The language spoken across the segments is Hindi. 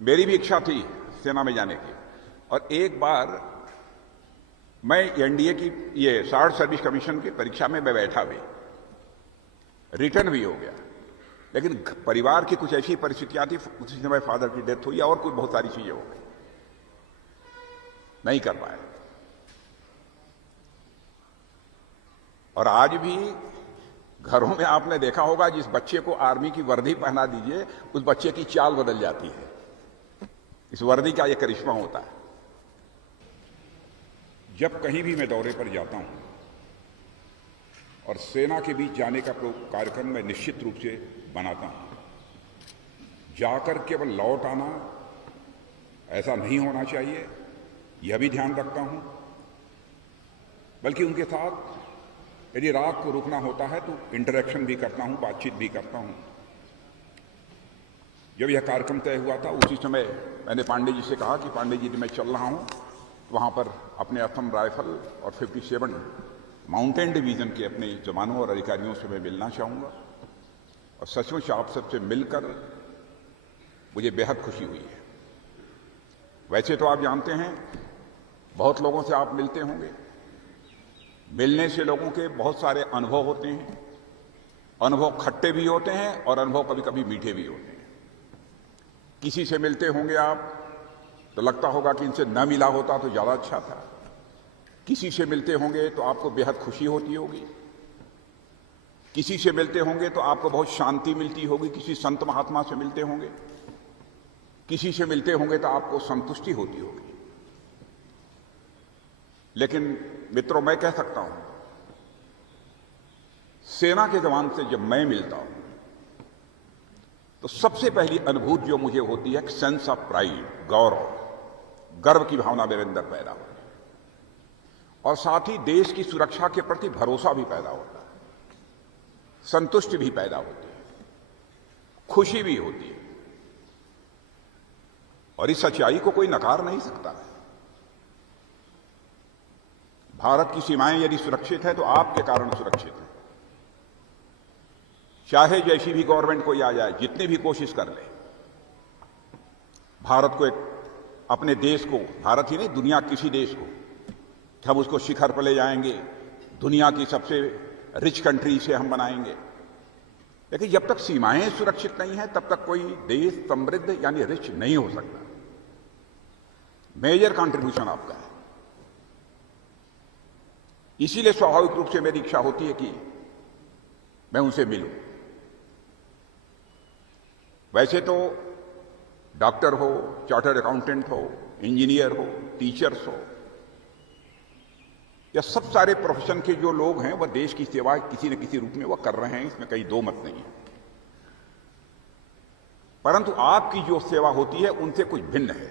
मेरी भी इच्छा थी सेना में जाने की, और एक बार मैं एनडीए की ये शार्ट सर्विस कमीशन की परीक्षा में मैं बैठा भी, रिटर्न भी हो गया, लेकिन परिवार की कुछ ऐसी परिस्थितियां थी, उसी समय फादर की डेथ हुई और कुछ बहुत सारी चीजें हो गई, नहीं कर पाए। और आज भी घरों में आपने देखा होगा, जिस बच्चे को आर्मी की वर्दी पहना दीजिए उस बच्चे की चाल बदल जाती है। इस वर्दी का यह करिश्मा होता है। जब कहीं भी मैं दौरे पर जाता हूं और सेना के बीच जाने का कार्यक्रम मैं निश्चित रूप से बनाता हूं, जाकर केवल लौट आना ऐसा नहीं होना चाहिए, यह भी ध्यान रखता हूं, बल्कि उनके साथ यदि रात को रुकना होता है तो इंटरेक्शन भी करता हूं, बातचीत भी करता हूं। जब यह कार्यक्रम तय हुआ था उसी समय मैंने पांडे जी से कहा कि पांडे जी मैं चल रहा हूं, वहां पर अपने असम राइफल और 57 माउंटेन डिवीजन के अपने जवानों और अधिकारियों से मैं मिलना चाहूंगा, और सचमुच आप सबसे मिलकर मुझे बेहद खुशी हुई है। वैसे तो आप जानते हैं, बहुत लोगों से आप मिलते होंगे, मिलने से लोगों के बहुत सारे अनुभव होते हैं, अनुभव खट्टे भी होते हैं और अनुभव कभी कभी मीठे भी होते हैं। किसी से मिलते होंगे आप तो लगता होगा कि इनसे न मिला होता तो ज्यादा अच्छा था, किसी से मिलते होंगे तो आपको बेहद खुशी होती होगी, किसी से मिलते होंगे तो आपको बहुत शांति मिलती होगी, किसी संत महात्मा से मिलते होंगे, किसी से मिलते होंगे तो आपको संतुष्टि होती होगी। लेकिन मित्रों, मैं कह सकता हूं, सेना के जवान से जब मैं मिलता हूं तो सबसे पहली अनुभूति जो मुझे होती है, सेंस ऑफ प्राइड, गौरव, गर्व की भावना मेरे अंदर पैदा होती है, और साथ ही देश की सुरक्षा के प्रति भरोसा भी पैदा होता है, संतुष्टि भी पैदा होती है, खुशी भी होती है, और इस सच्चाई को कोई नकार नहीं सकता है। भारत की सीमाएं यदि सुरक्षित है तो आपके कारण सुरक्षित है। चाहे जैसी भी गवर्नमेंट कोई आ जाए, जितनी भी कोशिश कर ले, भारत को अपने देश को, भारत ही नहीं दुनिया किसी देश को, कि हम उसको शिखर पर ले जाएंगे, दुनिया की सबसे रिच कंट्री से हम बनाएंगे, लेकिन जब तक सीमाएं सुरक्षित नहीं है तब तक कोई देश समृद्ध यानी रिच नहीं हो सकता। मेजर कंट्रीब्यूशन आपका है। इसीलिए स्वाभाविक रूप से मेरी इच्छा होती है कि मैं उनसे मिलूं। वैसे तो डॉक्टर हो, चार्टर्ड अकाउंटेंट हो, इंजीनियर हो, टीचर्स हो, या सब सारे प्रोफेशन के जो लोग हैं वह देश की सेवा किसी न किसी रूप में वह कर रहे हैं, इसमें कहीं दो मत नहीं है। परंतु आपकी जो सेवा होती है उनसे कुछ भिन्न है।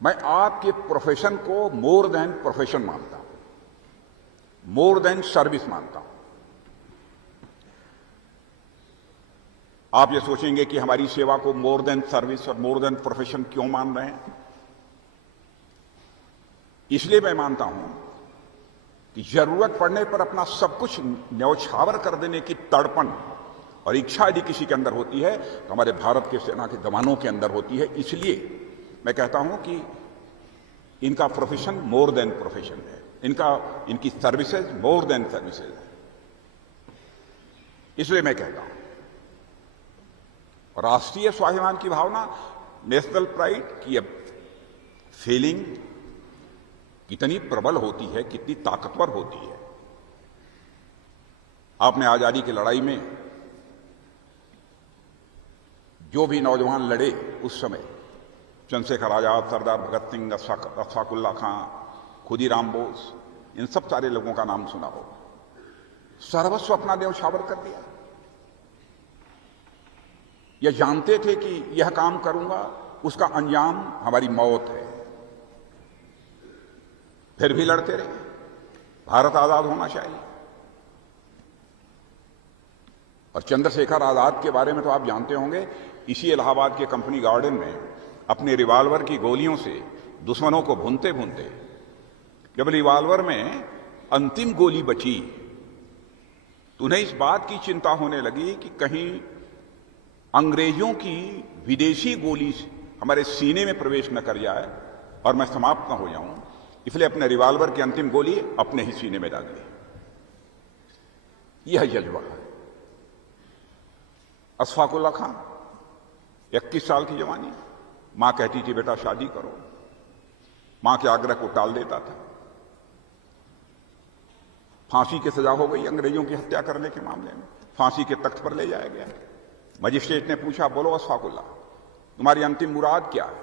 मैं आपके प्रोफेशन को मोर देन प्रोफेशन मानता हूं, मोर देन सर्विस मानता हूं। आप ये सोचेंगे कि हमारी सेवा को मोर देन सर्विस और मोर देन प्रोफेशन क्यों मान रहे हैं? इसलिए मैं मानता हूं कि जरूरत पड़ने पर अपना सब कुछ न्यौछावर कर देने की तड़पण और इच्छा यदि किसी के अंदर होती है तो हमारे भारत के सेना के जवानों के अंदर होती है। इसलिए मैं कहता हूं कि इनका प्रोफेशन मोर देन प्रोफेशन है, इनकी सर्विसेज मोर देन सर्विसेज है। इसलिए मैं कहता हूं, राष्ट्रीय स्वाभिमान की भावना, नेशनल प्राइड की फीलिंग कितनी प्रबल होती है, कितनी ताकतवर होती है। आपने आजादी की लड़ाई में जो भी नौजवान लड़े उस समय, चंद्रशेखर आजाद, सरदार भगत सिंह, अशफाकुल्लाह खां, खुदीराम बोस, इन सब सारे लोगों का नाम सुना हो। सर्वस्व अपना न्यौछावर कर दिया। यह जानते थे कि यह काम करूंगा उसका अंजाम हमारी मौत है, फिर भी लड़ते रहे। भारत आजाद होना चाहिए। और चंद्रशेखर आजाद के बारे में तो आप जानते होंगे, इसी इलाहाबाद के कंपनी गार्डन में अपने रिवाल्वर की गोलियों से दुश्मनों को भूनते भूनते जब रिवाल्वर में अंतिम गोली बची तो उन्हें इस बात की चिंता होने लगी कि कहीं अंग्रेजों की विदेशी गोली हमारे सीने में प्रवेश न कर जाए और मैं समाप्त न हो जाऊं, इसलिए अपने रिवॉल्वर की अंतिम गोली अपने ही सीने में डाल दी। यह जज्बा है। अशफाकुल्ला खान 21 साल की जवानी, मां कहती थी बेटा शादी करो, मां के आग्रह को टाल देता था। फांसी की सजा हो गई अंग्रेजों की हत्या करने के मामले में, फांसी के तख्त पर ले जाया गया। मजिस्ट्रेट ने पूछा, बोलो अशफाकुल्ला, तुम्हारी अंतिम मुराद क्या है?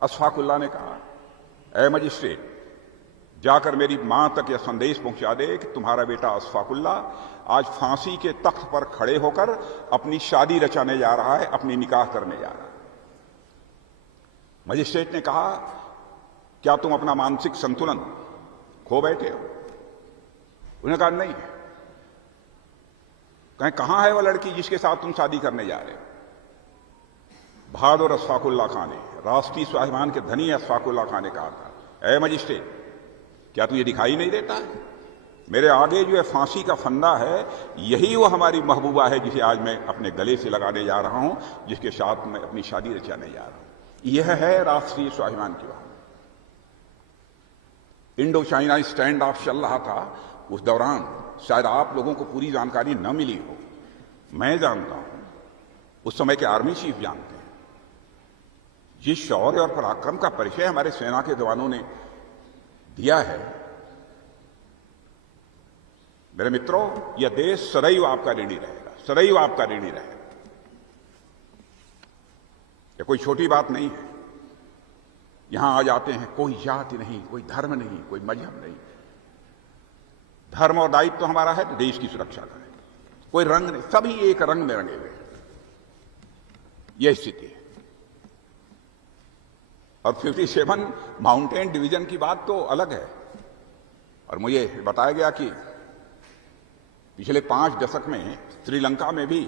अशफाकुल्ला ने कहा, ऐ मजिस्ट्रेट, जाकर मेरी मां तक यह संदेश पहुंचा दे कि तुम्हारा बेटा अशफाकुल्ला आज फांसी के तख्त पर खड़े होकर अपनी शादी रचाने जा रहा है, अपनी निकाह करने जा रहा है। मजिस्ट्रेट ने कहा, क्या तुम अपना मानसिक संतुलन खो बैठे हो? उन्होंने कहा नहीं। कहें कहां है वह लड़की जिसके साथ तुम शादी करने जा रहे हो? बहादुर अशफाकुल्ला खान ने, राष्ट्रीय स्वाभिमान के धनी अशफाकुल्ला खान ने कहा था, ऐ मजिस्ट्रेट, क्या तुझे दिखाई नहीं देता है? मेरे आगे जो है फांसी का फंदा है, यही वो हमारी महबूबा है जिसे आज मैं अपने गले से लगाने जा रहा हूं, जिसके साथ मैं अपनी शादी रचाने जा रहा हूं। यह है राष्ट्रीय स्वाभिमान की बात। इंडो चाइना स्टैंड ऑफ चल रहा था उस दौरान, शायद आप लोगों को पूरी जानकारी न मिली हो, मैं जानता हूं, उस समय के आर्मी चीफ जानते हैं। जिस शौर्य और पराक्रम का परिचय हमारे सेना के जवानों ने दिया है, मेरे मित्रों, यह देश सदैव आपका ऋणी रहेगा, सदैव आपका ऋणी रहेगा। यह कोई छोटी बात नहीं है। यहां आ जाते हैं, कोई जाति नहीं, कोई धर्म नहीं, कोई मजहब नहीं। धर्म और दायित्व तो हमारा है देश की सुरक्षा का है, कोई रंग नहीं, सभी एक रंग में रंगे हुए हैं। यह स्थिति है। और 57 माउंटेन डिवीजन की बात तो अलग है। और मुझे बताया गया कि पिछले 5 दशक में श्रीलंका में भी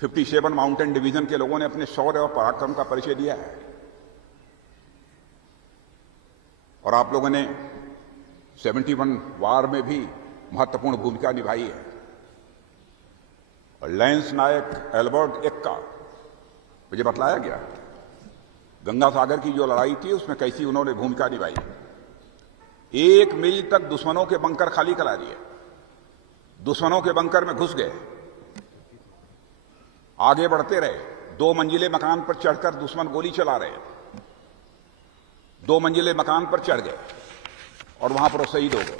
57 माउंटेन डिवीजन के लोगों ने अपने शौर्य और पराक्रम का परिचय दिया है। और आप लोगों ने 71 वार में भी महत्वपूर्ण भूमिका निभाई है। और लैंस नायक एल्बर्ट एक्का, मुझे बतलाया गया गंगा सागर की जो लड़ाई थी उसमें कैसी उन्होंने भूमिका निभाई। 1 मील तक दुश्मनों के बंकर खाली करा दिए, दुश्मनों के बंकर में घुस गए, आगे बढ़ते रहे। 2 मंजिले मकान पर चढ़कर दुश्मन गोली चला रहे, 2 मंजिले मकान पर चढ़ गए और वहां पर वो शहीद हो गए।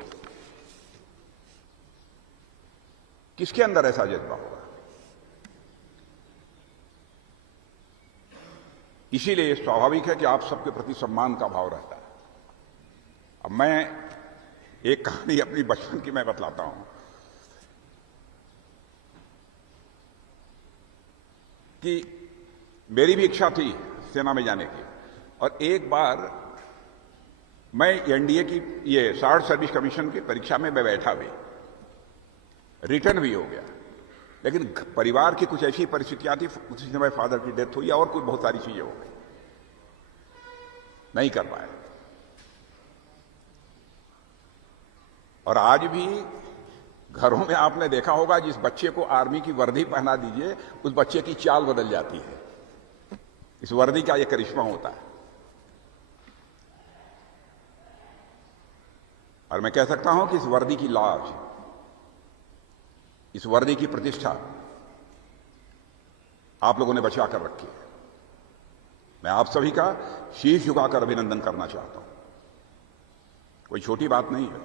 किसके अंदर ऐसा जज्बा होगा? इसीलिए स्वाभाविक है कि आप सबके प्रति सम्मान का भाव रहता है। अब मैं एक कहानी अपनी बचपन की मैं बतलाता हूं कि मेरी भी इच्छा थी सेना में जाने की। और एक बार मैं एनडीए की ये शार्ट सर्विस कमीशन की परीक्षा में मैं बैठा भी, रिटर्न भी हो गया, लेकिन परिवार की कुछ ऐसी परिस्थितियां थी, उसी समय फादर की डेथ हुई और कुछ बहुत सारी चीजें हो गई, नहीं कर पाए। और आज भी घरों में आपने देखा होगा, जिस बच्चे को आर्मी की वर्दी पहना दीजिए उस बच्चे की चाल बदल जाती है। इस वर्दी का यह करिश्मा होता है। और मैं कह सकता हूं कि इस वर्दी की लाज, इस वर्दी की प्रतिष्ठा आप लोगों ने बचा कर रखी है। मैं आप सभी का शीश झुकाकर अभिनंदन करना चाहता हूं। कोई छोटी बात नहीं है।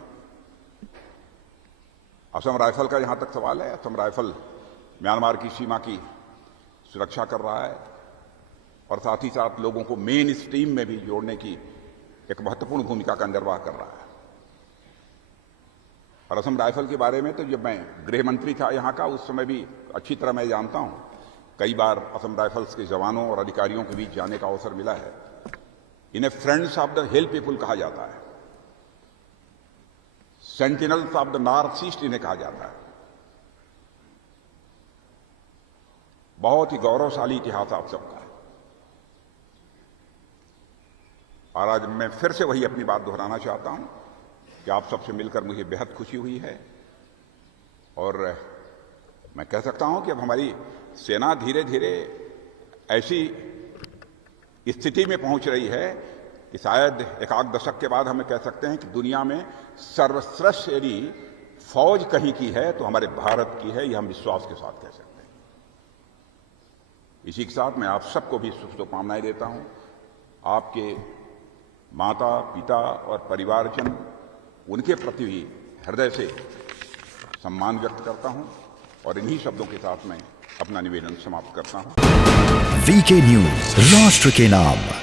असम राइफल का जहां तक सवाल है, असम राइफल म्यांमार की सीमा की सुरक्षा कर रहा है और साथ ही साथ लोगों को मेन स्ट्रीम में भी जोड़ने की एक महत्वपूर्ण भूमिका का निर्वाह कर रहा है। और असम राइफल के बारे में तो जब मैं गृह मंत्री था यहां का, उस समय भी अच्छी तरह मैं जानता हूं। कई बार असम राइफल्स के जवानों और अधिकारियों के बीच जाने का अवसर मिला है। इन्हें friends of the hill people कहा जाता है, sentinels of the north east इन्हें कहा जाता है। बहुत ही गौरवशाली इतिहास आप सबका है। और आज मैं फिर से वही अपनी बात दोहराना चाहता हूं कि आप सबसे मिलकर मुझे बेहद खुशी हुई है। और मैं कह सकता हूं कि अब हमारी सेना धीरे धीरे ऐसी स्थिति में पहुंच रही है कि शायद एक आध दशक के बाद हमें कह सकते हैं कि दुनिया में सर्वश्रेष्ठ यदि फौज कहीं की है तो हमारे भारत की है, यह हम विश्वास के साथ कह सकते हैं। इसी के साथ मैं आप सबको भी शुभकामनाएं देता हूं। आपके माता पिता और परिवारजन, उनके प्रति भी हृदय से सम्मान व्यक्त करता हूं और इन्हीं शब्दों के साथ मैं अपना निवेदन समाप्त करता हूं। वीके न्यूज, राष्ट्र के नाम।